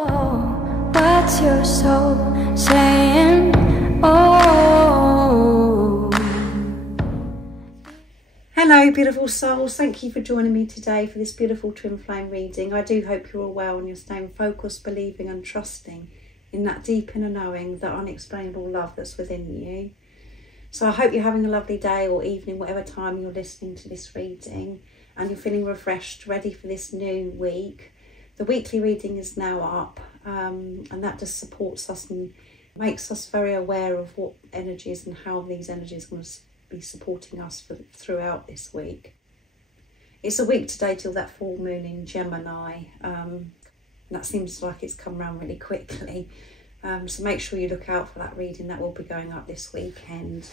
what's your soul saying? Oh. Hello beautiful souls, thank you for joining me today for this beautiful twin flame reading. I do hope you're all well and you're staying focused, believing and trusting in that deep inner knowing, that unexplainable love that's within you. So I hope you're having a lovely day or evening, whatever time you're listening to this reading, and you're feeling refreshed, ready for this new week. The weekly reading is now up, and that just supports us and makes us very aware of what energies and how these energies are going to be supporting us throughout this week. It's a week today till that full moon in Gemini, and that seems like it's come around really quickly. So make sure you look out for that reading that will be going up this weekend.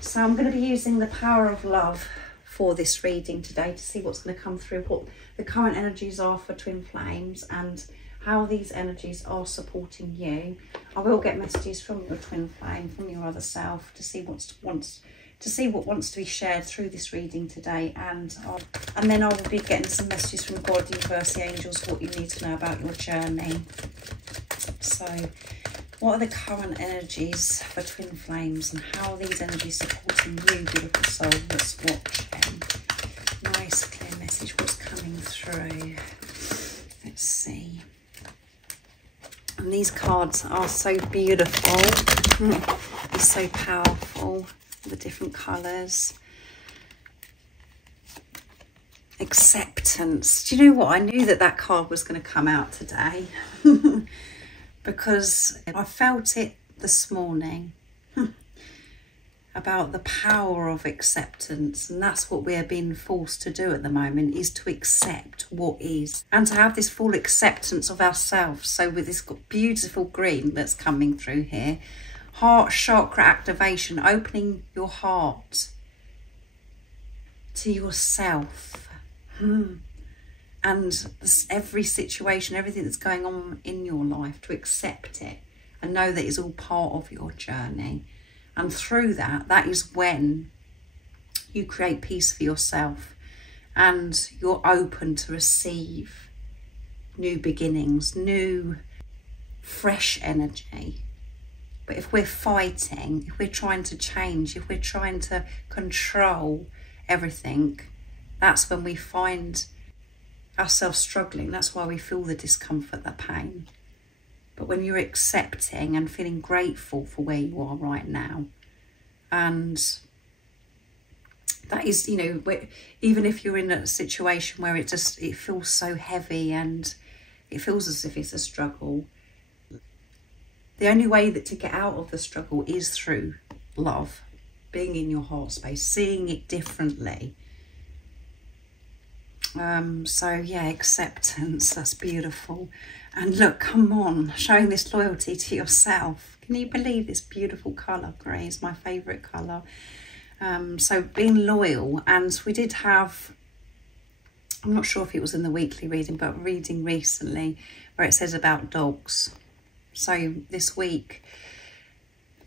So I'm going to be using the power of love for this reading today to see what's going to come through, what the current energies are for twin flames and how these energies are supporting you. I will get messages from your twin flame, from your other self, to see what wants to be shared through this reading today, and then I will be getting some messages from God, universe, the angels, what you need to know about your journey. So what are the current energies for twin flames and how are these energies supporting you, beautiful soul that's watching? Nice clear message, what's coming through? Let's see. And these cards are so beautiful. They're so powerful. The different colours. Acceptance. Do you know what? I knew that card was going to come out today because I felt it this morning about the power of acceptance, and that's what we're being forced to do at the moment, is to accept what is and to have this full acceptance of ourselves. So with this beautiful green that's coming through here, heart chakra activation, opening your heart to yourself, and every situation, everything that's going on in your life, to accept it and know that it's all part of your journey. And through that is when you create peace for yourself and you're open to receive new beginnings, new fresh energy. But if we're fighting, if we're trying to change, if we're trying to control everything, that's when we find ourselves struggling. That's why we feel the discomfort, the pain. But when you're accepting and feeling grateful for where you are right now, and that is, you know, even if you're in a situation where it feels so heavy and it feels as if it's a struggle, the only way to get out of the struggle is through love, being in your heart space, seeing it differently. So yeah, acceptance, that's beautiful. And look, come on, showing this loyalty to yourself. Can you believe this beautiful colour? Grey is my favourite colour. So being loyal, and we did have, I'm not sure if it was in the weekly reading, but reading recently where it says about dogs. So this week,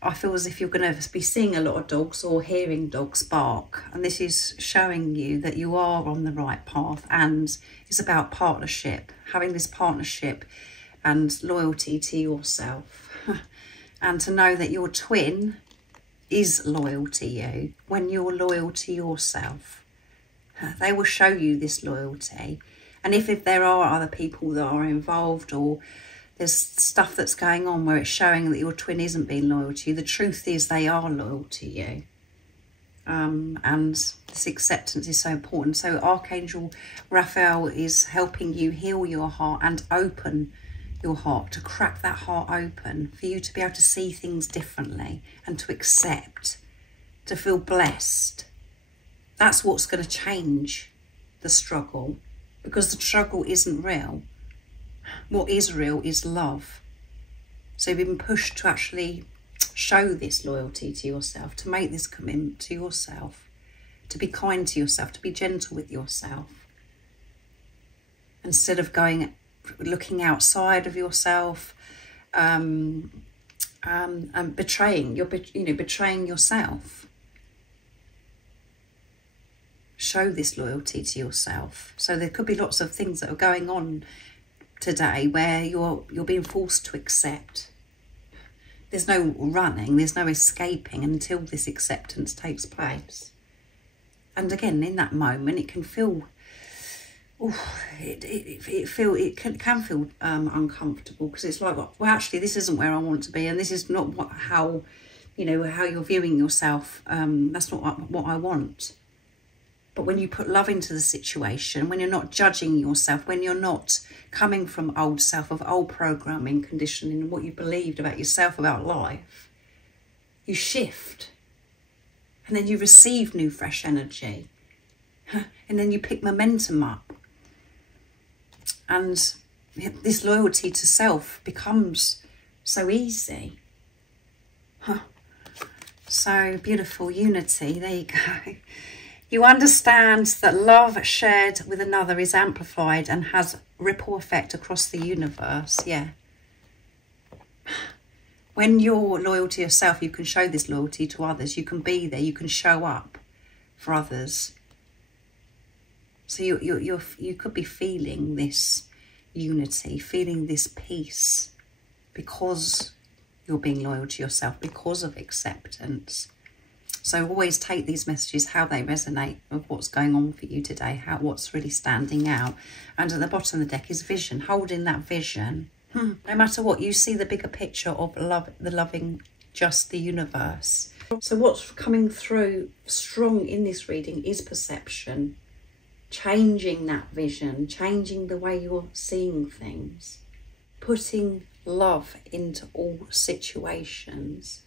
I feel as if you're going to be seeing a lot of dogs or hearing dogs bark. And this is showing you that you are on the right path, and it's about partnership, having this partnership and loyalty to yourself. And to know that your twin is loyal to you when you're loyal to yourself. They will show you this loyalty. And if there are other people that are involved, or there's stuff that's going on where it's showing that your twin isn't being loyal to you, the truth is they are loyal to you. And this acceptance is so important. So Archangel Raphael is helping you heal your heart and open your heart, to crack that heart open, for you to be able to see things differently and to accept, to feel blessed. That's what's going to change the struggle, because the struggle isn't real. What is real is love. So you've been pushed to actually show this loyalty to yourself, to make this commitment to yourself, to be kind to yourself, to be gentle with yourself, instead of looking outside of yourself and betraying. Betraying yourself. Show this loyalty to yourself. So there could be lots of things that are going on today where you're being forced to accept. There's no running, there's no escaping until this acceptance takes place. And again, in that moment, it can feel, it can feel uncomfortable, because it's like, well, actually, this isn't where I want to be, and this is not how you're viewing yourself. That's not what I want. But when you put love into the situation, when you're not judging yourself, when you're not coming from old self, of old programming, conditioning, and what you believed about yourself, about life, you shift. And then you receive new, fresh energy. And then you pick momentum up. And this loyalty to self becomes so easy. So beautiful, unity, there you go. You understand that love shared with another is amplified and has ripple effect across the universe. Yeah. When you're loyal to yourself, you can show this loyalty to others. You can be there. You can show up for others. So you could be feeling this unity, feeling this peace, because you're being loyal to yourself, because of acceptance. So always take these messages, how they resonate with what's going on for you today, what's really standing out. And at the bottom of the deck is vision, holding that vision. No matter what, you see the bigger picture of love, the loving, just the universe. So what's coming through strong in this reading is perception. Changing that vision, changing the way you're seeing things. Putting love into all situations.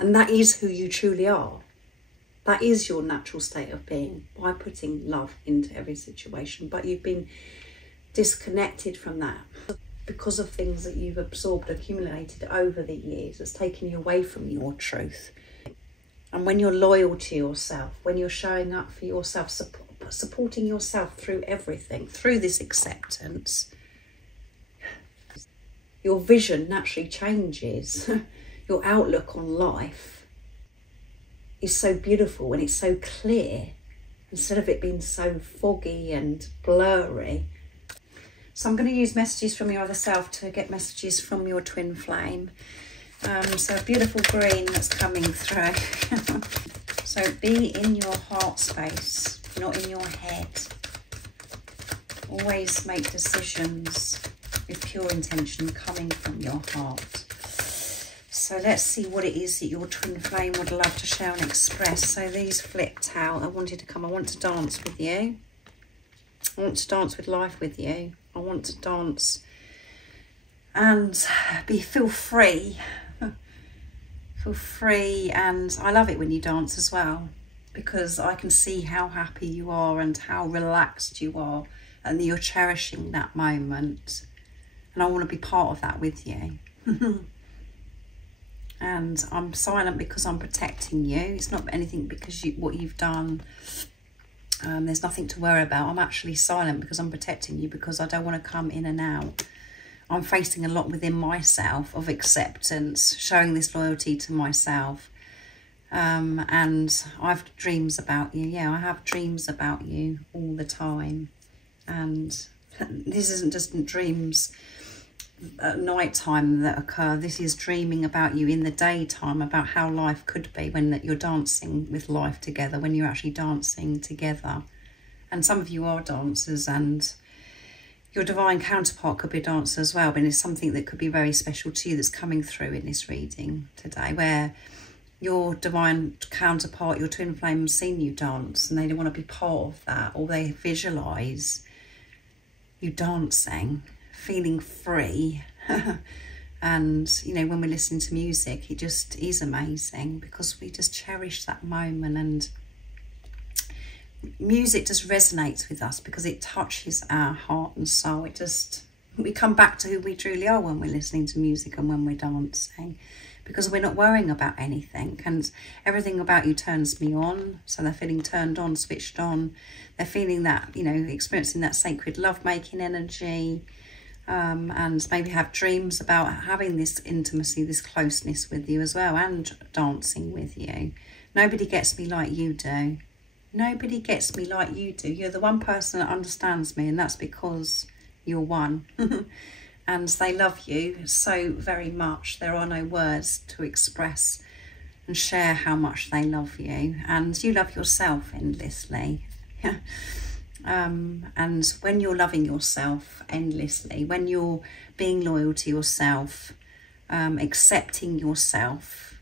And that is who you truly are. That is your natural state of being, by putting love into every situation. But you've been disconnected from that because of things that you've absorbed, accumulated over the years. It's taken you away from your truth. And when you're loyal to yourself, when you're showing up for yourself, supporting yourself through everything, through this acceptance, your vision naturally changes. Your outlook on life is so beautiful and it's so clear, instead of it being so foggy and blurry. So I'm going to use messages from your other self to get messages from your twin flame. So a beautiful green that's coming through. So be in your heart space, not in your head. Always make decisions with pure intention coming from your heart. So let's see what it is that your twin flame would love to share and express. So these flipped out. I wanted to come. I want to dance with you. I want to dance with life with you. I want to dance and feel free. Feel free. And I love it when you dance as well, because I can see how happy you are and how relaxed you are, and that you're cherishing that moment. And I want to be part of that with you. And I'm silent because I'm protecting you. It's not anything because what you've done. There's nothing to worry about. I'm actually silent because I'm protecting you, because I don't want to come in and out. I'm facing a lot within myself of acceptance, showing this loyalty to myself. And I have dreams about you. Yeah, I have dreams about you all the time. And this isn't just dreams at night time that occur. This is dreaming about you in the daytime, about how life could be when you're dancing with life together, when you're actually dancing together. And some of you are dancers, and your divine counterpart could be a dancer as well, but it's something that could be very special to you that's coming through in this reading today, where your divine counterpart, your twin flame, has seen you dance and they want to be part of that, or they visualise you dancing, feeling free. And you know, when we're listening to music, it just is amazing, because we just cherish that moment. And music just resonates with us because it touches our heart and soul. We come back to who we truly are when we're listening to music and when we're dancing, because we're not worrying about anything, and everything about you turns me on. So they're feeling turned on, switched on. They're feeling that, you know, experiencing that sacred love-making energy. And maybe have dreams about having this intimacy, this closeness with you as well, and dancing with you. Nobody gets me like you do. Nobody gets me like you do. You're the one person that understands me, and that's because you're one. And they love you so very much. There are no words to express and share how much they love you. And you love yourself endlessly. And when you're loving yourself endlessly, when you're being loyal to yourself, accepting yourself,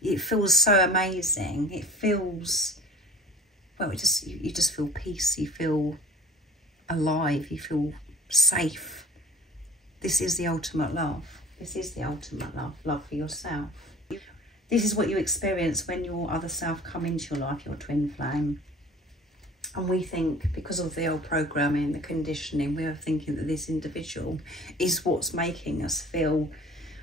it feels so amazing. It feels, well, you just feel peace. You feel alive. You feel safe. This is the ultimate love. This is the ultimate love for yourself. This is what you experience when your other self come into your life, your twin flame. And we think, because of the old programming, the conditioning, we are thinking that this individual is what's making us feel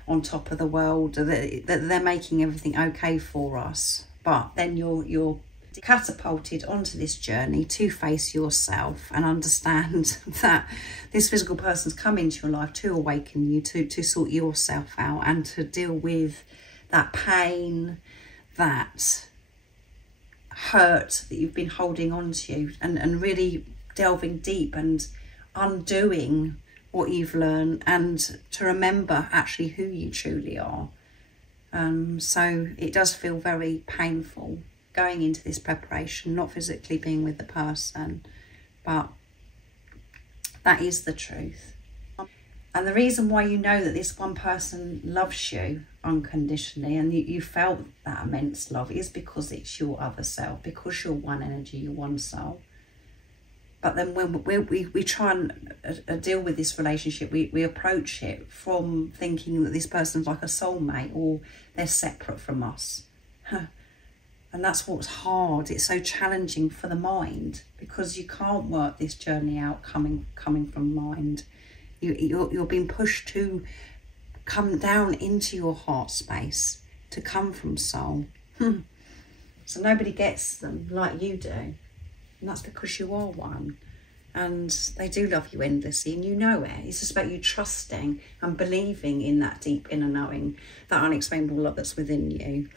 on top of the world, that they're making everything okay for us. But then you're catapulted onto this journey to face yourself and understand that this physical person's come into your life to awaken you, to sort yourself out and to deal with that pain, that hurt that you've been holding on to, and really delving deep and undoing what you've learned, and to remember actually who you truly are. So it does feel very painful going into this preparation, not physically being with the person, but that is the truth. And the reason why you know that this one person loves you unconditionally and you felt that immense love is because it's your other self, because you're one energy, you're one soul. But then when we try and deal with this relationship, we approach it from thinking that this person's like a soulmate or they're separate from us. And that's what's hard. It's so challenging for the mind, because you can't work this journey out coming from mind. You're being pushed to come down into your heart space, to come from soul. So nobody gets them like you do. And that's because you are one. And they do love you endlessly, and you know it. It's just about you trusting and believing in that deep inner knowing, that unexplainable love that's within you.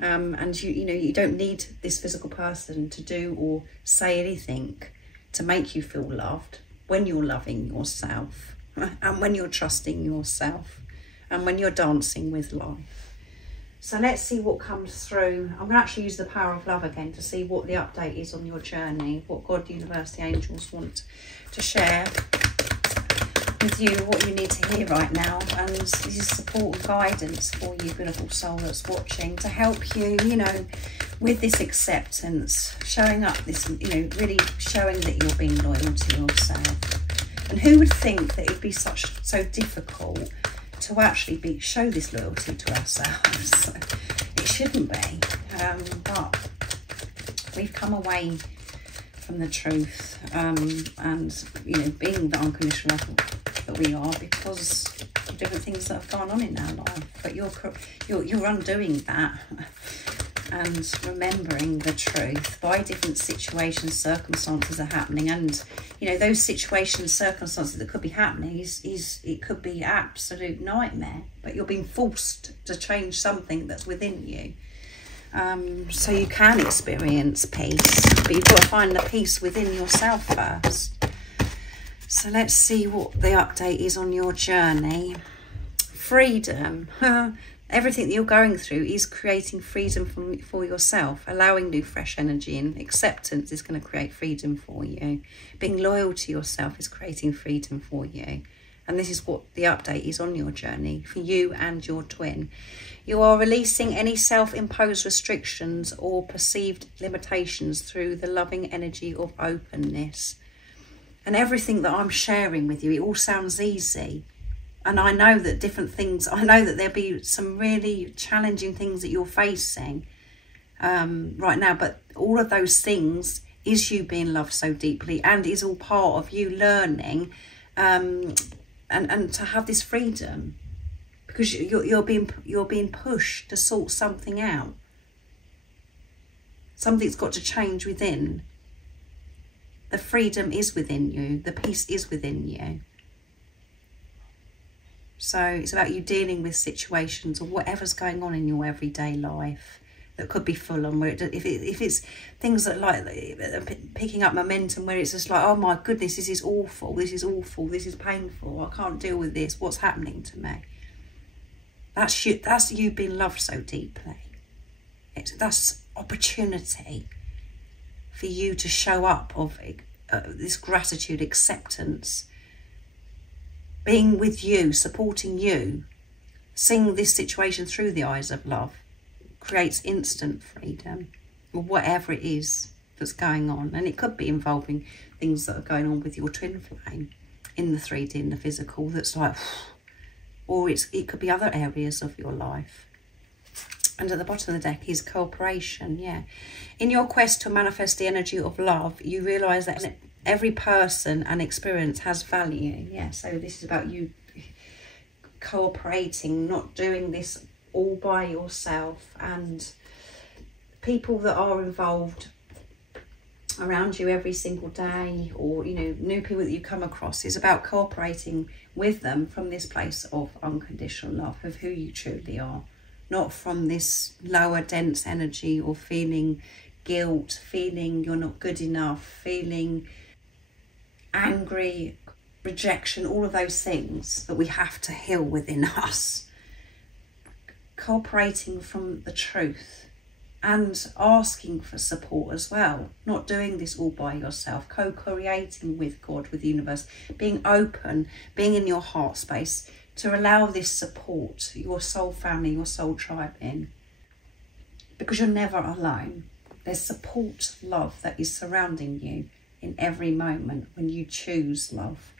And you don't need this physical person to do or say anything to make you feel loved when you're loving yourself, and when you're trusting yourself, and when you're dancing with life. So let's see what comes through. I'm going to actually use the power of love again to see what the update is on your journey, what God, universe, the angels want to share with you, what you need to hear right now. And this is support and guidance for you, beautiful soul that's watching, to help you, with this acceptance, showing up this, really showing that you're being loyal to yourself. And who would think that it'd be so difficult to actually show this loyalty to ourselves? It shouldn't be, but we've come away from the truth, and being the unconditional love that we are, because of different things that have gone on in our life. But you're undoing that and remembering the truth. Why different situations, circumstances are happening, and those situations, circumstances that could be happening it could be absolute nightmare, but you're being forced to change something that's within you, so you can experience peace. But you've got to find the peace within yourself first. So let's see what the update is on your journey. Freedom. Everything that you're going through is creating freedom for yourself. Allowing new fresh energy and acceptance is going to create freedom for you. Being loyal to yourself is creating freedom for you. And this is what the update is on your journey for you and your twin. You are releasing any self-imposed restrictions or perceived limitations through the loving energy of openness. And everything that I'm sharing with you, it all sounds easy. And I know that there'll be some really challenging things that you're facing right now. But all of those things is you being loved so deeply, and is all part of you learning and to have this freedom, because you're being pushed to sort something out. Something's got to change within. The freedom is within you. The peace is within you. So it's about you dealing with situations or whatever's going on in your everyday life that could be full on, where if it's things that like picking up momentum, where it's just like, oh my goodness, this is awful, this is awful, this is painful, I can't deal with this, what's happening to me? That's you being loved so deeply. That's opportunity for you to show up of this gratitude, acceptance, being with you, supporting you, seeing this situation through the eyes of love creates instant freedom, or whatever it is that's going on. And it could be involving things that are going on with your twin flame in the 3D, in the physical, that's like, or it could be other areas of your life. And at the bottom of the deck is cooperation, yeah. In your quest to manifest the energy of love, you realise that every person and experience has value, yeah. So this is about you cooperating, not doing this all by yourself. And people that are involved around you every single day, or, you know, new people that you come across, is about cooperating with them from this place of unconditional love, of who you truly are. Not from this lower dense energy, or feeling guilt, feeling you're not good enough, feeling angry, rejection, all of those things that we have to heal within us. Cooperating from the truth and asking for support as well. Not doing this all by yourself. Co-creating with God, with the universe. Being open, being in your heart space, to allow this support, your soul family, your soul tribe in. Because you're never alone. There's support, love that is surrounding you in every moment when you choose love.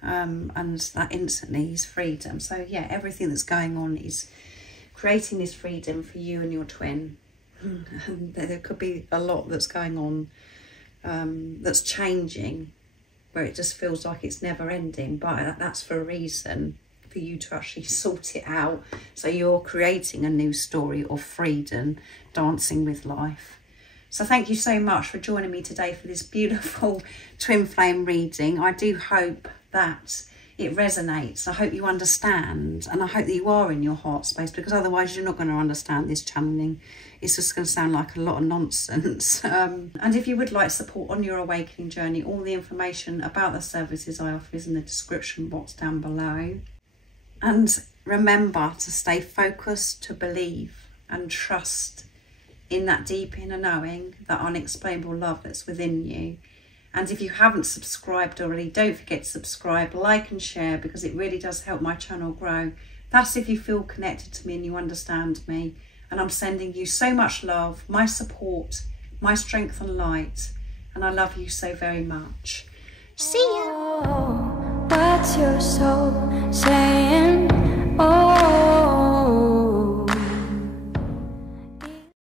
And that instantly is freedom. So yeah, everything that's going on is creating this freedom for you and your twin. And there could be a lot that's going on, that's changing, where it just feels like it's never ending, but that's for a reason, for you to actually sort it out. So you're creating a new story of freedom, dancing with life. So thank you so much for joining me today for this beautiful twin flame reading. I do hope that it resonates. I hope you understand, and I hope that you are in your heart space, because otherwise you're not going to understand this channeling. It's just going to sound like a lot of nonsense. And if you would like support on your awakening journey, all the information about the services I offer is in the description box down below. And remember to stay focused, to believe and trust in that deep inner knowing, that unexplainable love that's within you. And if you haven't subscribed already, don't forget to subscribe, like and share, because it really does help my channel grow. That's if you feel connected to me and you understand me. And I'm sending you so much love, my support, my strength and light. And I love you so very much. See ya. Oh, what's your soul saying?